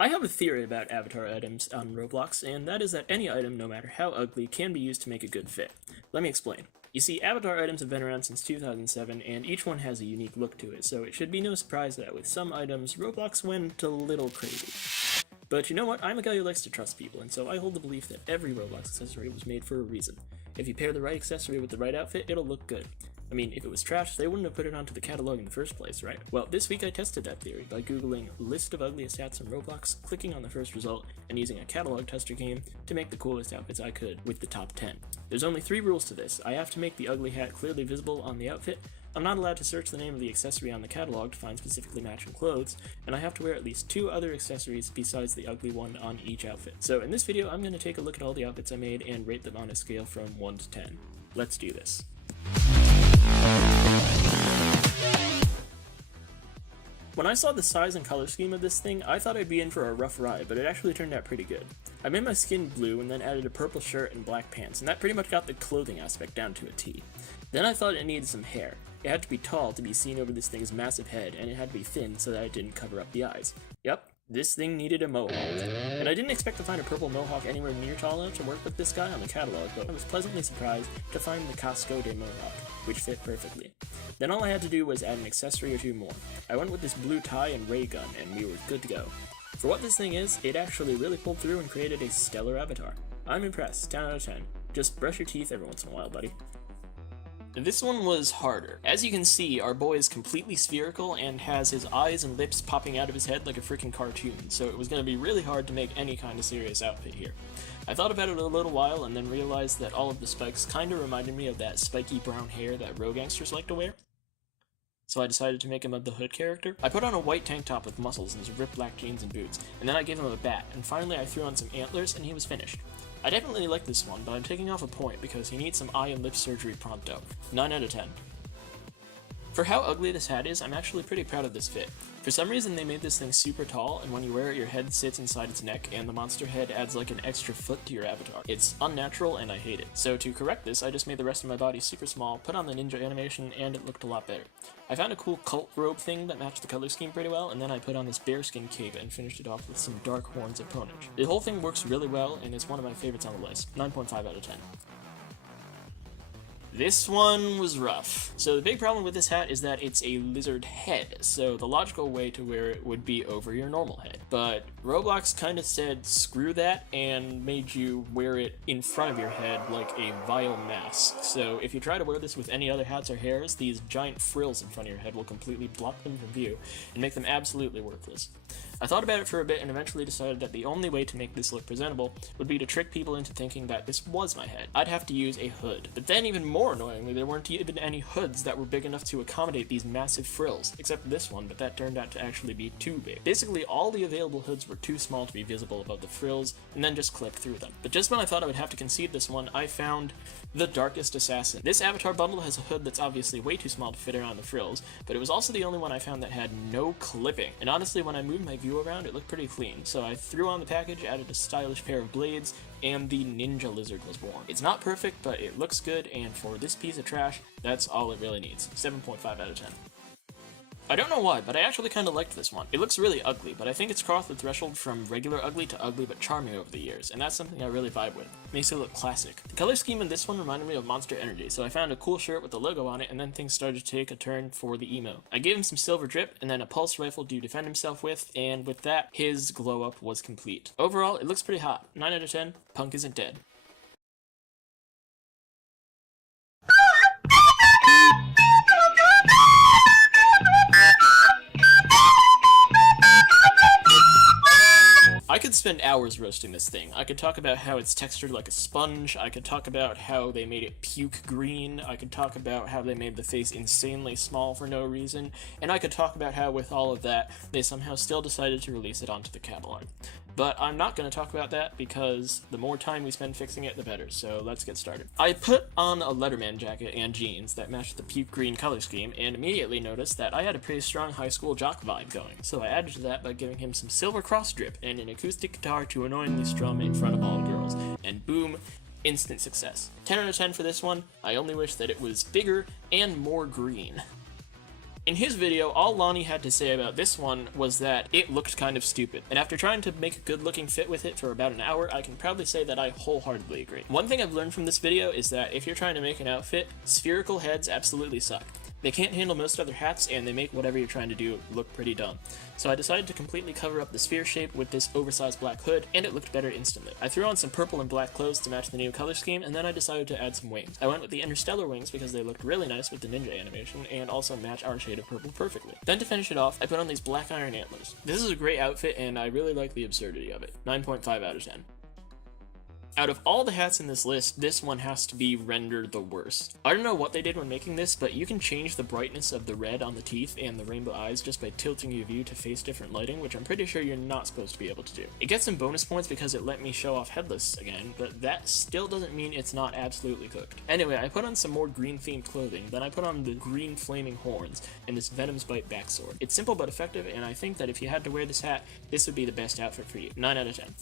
I have a theory about avatar items on Roblox, and that is that any item, no matter how ugly, can be used to make a good fit. Let me explain. You see, avatar items have been around since 2007, and each one has a unique look to it, so it should be no surprise that with some items, Roblox went a little crazy. But you know what, I'm a guy who likes to trust people, and so I hold the belief that every Roblox accessory was made for a reason. If you pair the right accessory with the right outfit, it'll look good. I mean, if it was trash, they wouldn't have put it onto the catalog in the first place, right? Well, this week I tested that theory by googling list of ugliest hats on Roblox, clicking on the first result, and using a catalog tester game to make the coolest outfits I could with the top 10. There's only 3 rules to this. I have to make the ugly hat clearly visible on the outfit, I'm not allowed to search the name of the accessory on the catalog to find specifically matching clothes, and I have to wear at least 2 other accessories besides the ugly one on each outfit. So in this video, I'm going to take a look at all the outfits I made and rate them on a scale from 1 to 10. Let's do this. When I saw the size and color scheme of this thing, I thought I'd be in for a rough ride, but it actually turned out pretty good. I made my skin blue and then added a purple shirt and black pants, and that pretty much got the clothing aspect down to a T. Then I thought it needed some hair. It had to be tall to be seen over this thing's massive head, and it had to be thin so that it didn't cover up the eyes. Yep, this thing needed a mohawk. And I didn't expect to find a purple mohawk anywhere near tall enough to work with this guy on the catalog, but I was pleasantly surprised to find the Casco de mohawk, which fit perfectly. Then all I had to do was add an accessory or 2 more. I went with this blue tie and ray gun, and we were good to go. For what this thing is, it actually really pulled through and created a stellar avatar. I'm impressed, 10 out of 10. Just brush your teeth every once in a while, buddy. This one was harder. As you can see, our boy is completely spherical and has his eyes and lips popping out of his head like a freaking cartoon, so it was going to be really hard to make any kind of serious outfit here. I thought about it a little while and then realized that all of the spikes kinda reminded me of that spiky brown hair that rogue gangsters like to wear. So I decided to make him a the Hood character. I put on a white tank top with muscles and some ripped black jeans and boots, and then I gave him a bat, and finally I threw on some antlers and he was finished. I definitely like this one, but I'm taking off a point because he needs some eye and lip surgery pronto. 9 out of 10. For how ugly this hat is, I'm actually pretty proud of this fit. For some reason they made this thing super tall, and when you wear it your head sits inside its neck, and the monster head adds like an extra foot to your avatar. It's unnatural and I hate it. So to correct this, I just made the rest of my body super small, put on the ninja animation, and it looked a lot better. I found a cool cult robe thing that matched the color scheme pretty well, and then I put on this bearskin cape and finished it off with some dark horns of ponage. The whole thing works really well, and is one of my favorites on the list. 9.5 out of 10. This one was rough. So the big problem with this hat is that it's a lizard head, so the logical way to wear it would be over your normal head. But Roblox kind of said screw that and made you wear it in front of your head like a vile mask. So if you try to wear this with any other hats or hairs, these giant frills in front of your head will completely block them from view and make them absolutely worthless. I thought about it for a bit and eventually decided that the only way to make this look presentable would be to trick people into thinking that this was my head. I'd have to use a hood. But then even more annoyingly, there weren't even any hoods that were big enough to accommodate these massive frills, except this one, but that turned out to actually be too big. Basically, all the available hoods were too small to be visible above the frills, and then just clipped through them. But just when I thought I would have to concede this one, I found the Darkest Assassin. This avatar bundle has a hood that's obviously way too small to fit around the frills, but it was also the only one I found that had no clipping. And honestly, when I moved my view around, it looked pretty clean, so I threw on the package, added a stylish pair of blades, and the ninja lizard was born. It's not perfect, but it looks good, and for this piece of trash, that's all it really needs. 7.5 out of 10. I don't know why, but I actually kinda liked this one. It looks really ugly, but I think it's crossed the threshold from regular ugly to ugly but charming over the years, and that's something I really vibe with. Makes it look classic. The color scheme in this one reminded me of Monster Energy, so I found a cool shirt with the logo on it, and then things started to take a turn for the emo. I gave him some silver drip, and then a pulse rifle to defend himself with, and with that, his glow up was complete. Overall, it looks pretty hot. 9 out of 10, Punk isn't dead. I could spend hours roasting this thing. I could talk about how it's textured like a sponge, I could talk about how they made it puke green, I could talk about how they made the face insanely small for no reason, and I could talk about how with all of that, they somehow still decided to release it onto the catalog. But I'm not going to talk about that because the more time we spend fixing it, the better, so let's get started. I put on a Letterman jacket and jeans that matched the puke green color scheme, and immediately noticed that I had a pretty strong high school jock vibe going, so I added to that by giving him some silver cross drip and an acoustic guitar to annoyingly strum in front of all the girls, and boom, instant success. 10 out of 10 for this one. I only wish that it was bigger and more green. In his video, all Lonnie had to say about this one was that it looked kind of stupid, and after trying to make a good looking fit with it for about an hour, I can proudly say that I wholeheartedly agree. One thing I've learned from this video is that if you're trying to make an outfit, spherical heads absolutely suck. They can't handle most other hats, and they make whatever you're trying to do look pretty dumb. So I decided to completely cover up the sphere shape with this oversized black hood, and it looked better instantly. I threw on some purple and black clothes to match the new color scheme, and then I decided to add some wings. I went with the interstellar wings because they looked really nice with the ninja animation, and also match our shade of purple perfectly. Then to finish it off, I put on these black iron antlers. This is a great outfit, and I really like the absurdity of it. 9.5 out of 10. Out of all the hats in this list, this one has to be rendered the worst. I don't know what they did when making this, but you can change the brightness of the red on the teeth and the rainbow eyes just by tilting your view to face different lighting, which I'm pretty sure you're not supposed to be able to do. It gets some bonus points because it let me show off headless again, but that still doesn't mean it's not absolutely cooked. Anyway, I put on some more green themed clothing, then I put on the green flaming horns and this Venom's Bite backsword. It's simple but effective, and I think that if you had to wear this hat, this would be the best outfit for you. 9 out of 10.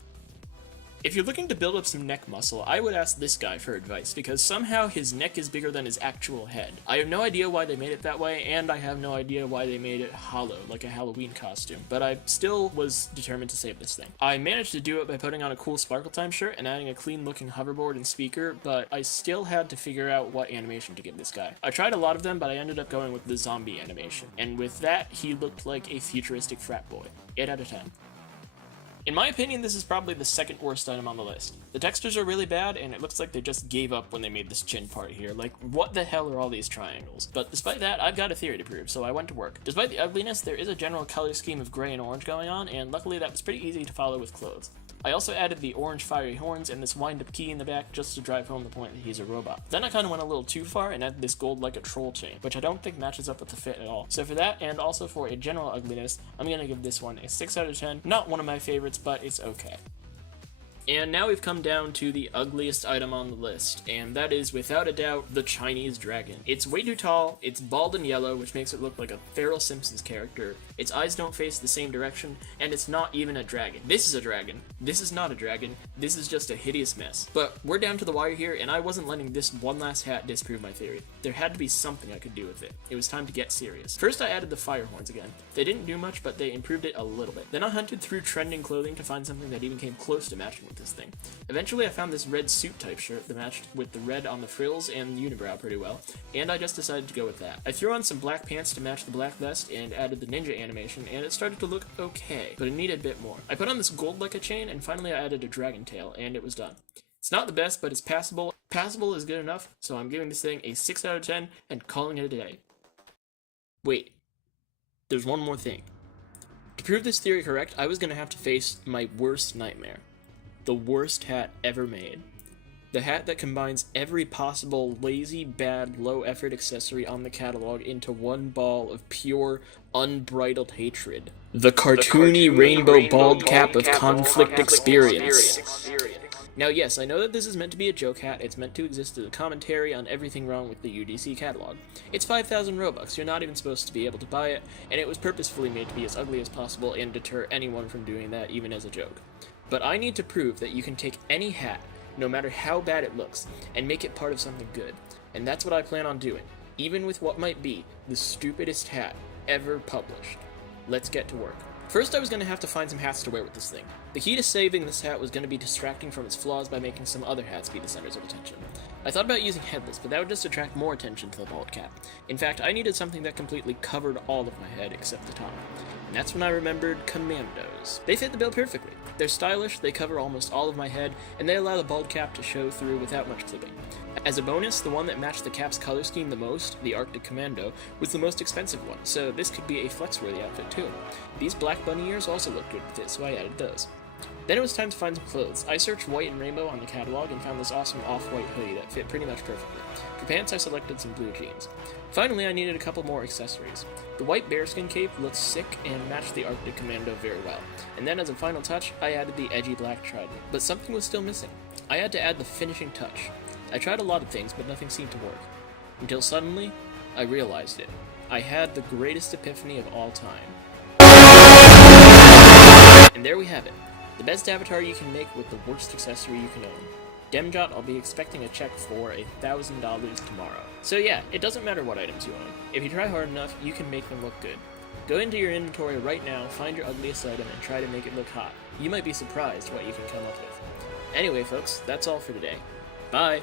If you're looking to build up some neck muscle, I would ask this guy for advice, because somehow his neck is bigger than his actual head. I have no idea why they made it that way, and I have no idea why they made it hollow, like a Halloween costume, but I still was determined to save this thing. I managed to do it by putting on a cool Sparkle Time shirt and adding a clean looking hoverboard and speaker, but I still had to figure out what animation to give this guy. I tried a lot of them, but I ended up going with the zombie animation, and with that, he looked like a futuristic frat boy. 8 out of 10. In my opinion, this is probably the second worst item on the list. The textures are really bad, and it looks like they just gave up when they made this chin part here. Like, what the hell are all these triangles? But despite that, I've got a theory to prove, so I went to work. Despite the ugliness, there is a general color scheme of gray and orange going on, and luckily that was pretty easy to follow with clothes. I also added the orange fiery horns and this wind-up key in the back just to drive home the point that he's a robot. Then I kind of went a little too far and added this gold like a troll chain, which I don't think matches up with the fit at all. So for that, and also for a general ugliness, I'm gonna give this one a 6 out of 10. Not one of my favorites, but it's okay. And now we've come down to the ugliest item on the list, and that is, without a doubt, the Chinese dragon. It's way too tall, it's bald and yellow, which makes it look like a Feral Simpsons character, its eyes don't face the same direction, and it's not even a dragon. This is a dragon. This is not a dragon. This is just a hideous mess. But we're down to the wire here, and I wasn't letting this one last hat disprove my theory. There had to be something I could do with it. It was time to get serious. First, I added the fire horns again. They didn't do much, but they improved it a little bit. Then I hunted through trending clothing to find something that even came close to matching with this thing. Eventually I found this red suit type shirt that matched with the red on the frills and the unibrow pretty well, and I just decided to go with that. I threw on some black pants to match the black vest and added the ninja animation, and it started to look okay, but it needed a bit more. I put on this gold like a chain, and finally I added a dragon tail, and it was done. It's not the best, but it's passable. Passable is good enough, so I'm giving this thing a 6 out of 10 and calling it a day. Wait, there's one more thing. To prove this theory correct, I was going to have to face my worst nightmare. The worst hat ever made. The hat that combines every possible lazy, bad, low-effort accessory on the catalog into one ball of pure, unbridled hatred. The cartoony rainbow bald cap of conflict experience. Now yes, I know that this is meant to be a joke hat, it's meant to exist as a commentary on everything wrong with the UDC catalog. It's 5,000 Robux, you're not even supposed to be able to buy it, and it was purposefully made to be as ugly as possible and deter anyone from doing that, even as a joke. But I need to prove that you can take any hat, no matter how bad it looks, and make it part of something good. And that's what I plan on doing, even with what might be the stupidest hat ever published. Let's get to work. First, I was going to have to find some hats to wear with this thing. The key to saving this hat was going to be distracting from its flaws by making some other hats be the centers of attention. I thought about using headless, but that would just attract more attention to the bald cap. In fact, I needed something that completely covered all of my head except the top. And that's when I remembered commandos. They fit the bill perfectly. They're stylish, they cover almost all of my head, and they allow the bald cap to show through without much clipping. As a bonus, the one that matched the cap's color scheme the most, the Arctic Commando, was the most expensive one, so this could be a flex-worthy outfit too. These black bunny ears also looked good with it, so I added those. Then it was time to find some clothes. I searched white and rainbow on the catalog and found this awesome off-white hoodie that fit pretty much perfectly. For pants, I selected some blue jeans. Finally, I needed a couple more accessories. The white bearskin cape looked sick and matched the Arctic Commando very well. And then as a final touch, I added the edgy black trident. But something was still missing. I had to add the finishing touch. I tried a lot of things, but nothing seemed to work. Until suddenly, I realized it. I had the greatest epiphany of all time. And there we have it. The best avatar you can make with the worst accessory you can own. Demjot, I'll be expecting a check for $1,000 tomorrow. So yeah, it doesn't matter what items you own. If you try hard enough, you can make them look good. Go into your inventory right now, find your ugliest item, and try to make it look hot. You might be surprised what you can come up with. Anyway folks, that's all for today. Bye!